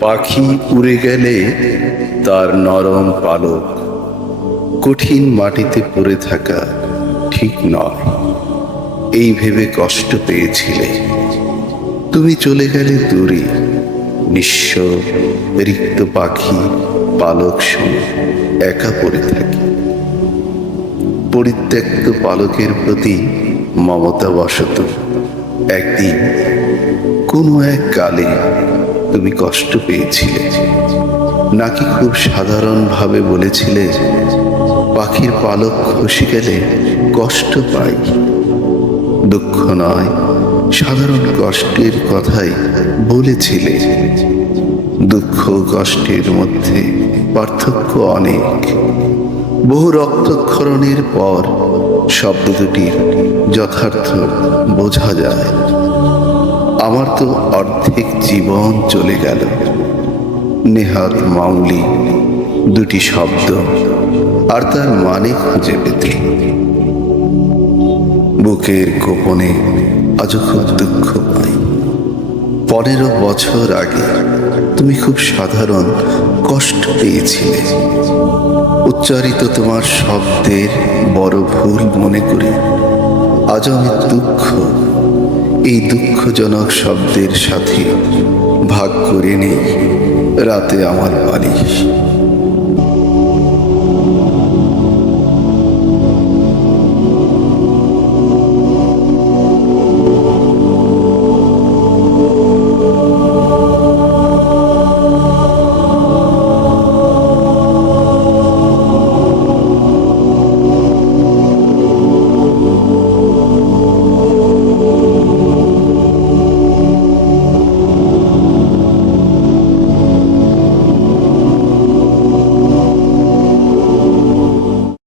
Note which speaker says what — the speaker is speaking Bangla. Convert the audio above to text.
Speaker 1: পাখি উড়ে গেলে তার নরম পালক কঠিন মাটিতে পড়ে থাকা ঠিক নয়। এই ভেবে কষ্ট পেয়েছিলে। তুমি চলে গেলে দূরে, নিঃস্ব রিক্ত পাখি পালক শুনে একা পড়ে থাকি। পরিত্যক্ত পালকের প্রতি মমতা বসত একদিন কোনো এক কালে তুমি কষ্ট পেয়েছিলে। নাকি খুব সাধারণভাবে বলেছিলে, পাখির পালক খসে গেলে কষ্ট পাই? দুঃখ নয়, সাধারণ কষ্টের কথাই বলেছিলে। দুঃখ কষ্টের মধ্যে পার্থক্য অনেক। বহু রক্তক্ষরণের পর শব্দ দুটির যথার্থ বোঝা যায়। আমার তো অর্ধেক জীবন চলে গেল। নেহাত মাউলি দুটি শব্দ আর তার মানে খুঁজে পেতে। বুকের গোপনে খুব দুঃখ পাই। পনেরো বছর আগে তুমি খুব সাধারণ কষ্ট পেয়েছিলে। উচ্চারিত তোমার শব্দের বড় ভুল মনে করি আজ আমি দুঃখ এই দুঃখজনক শব্দের সাথে ভাগ করে নেই রাতে আমার বালিশ।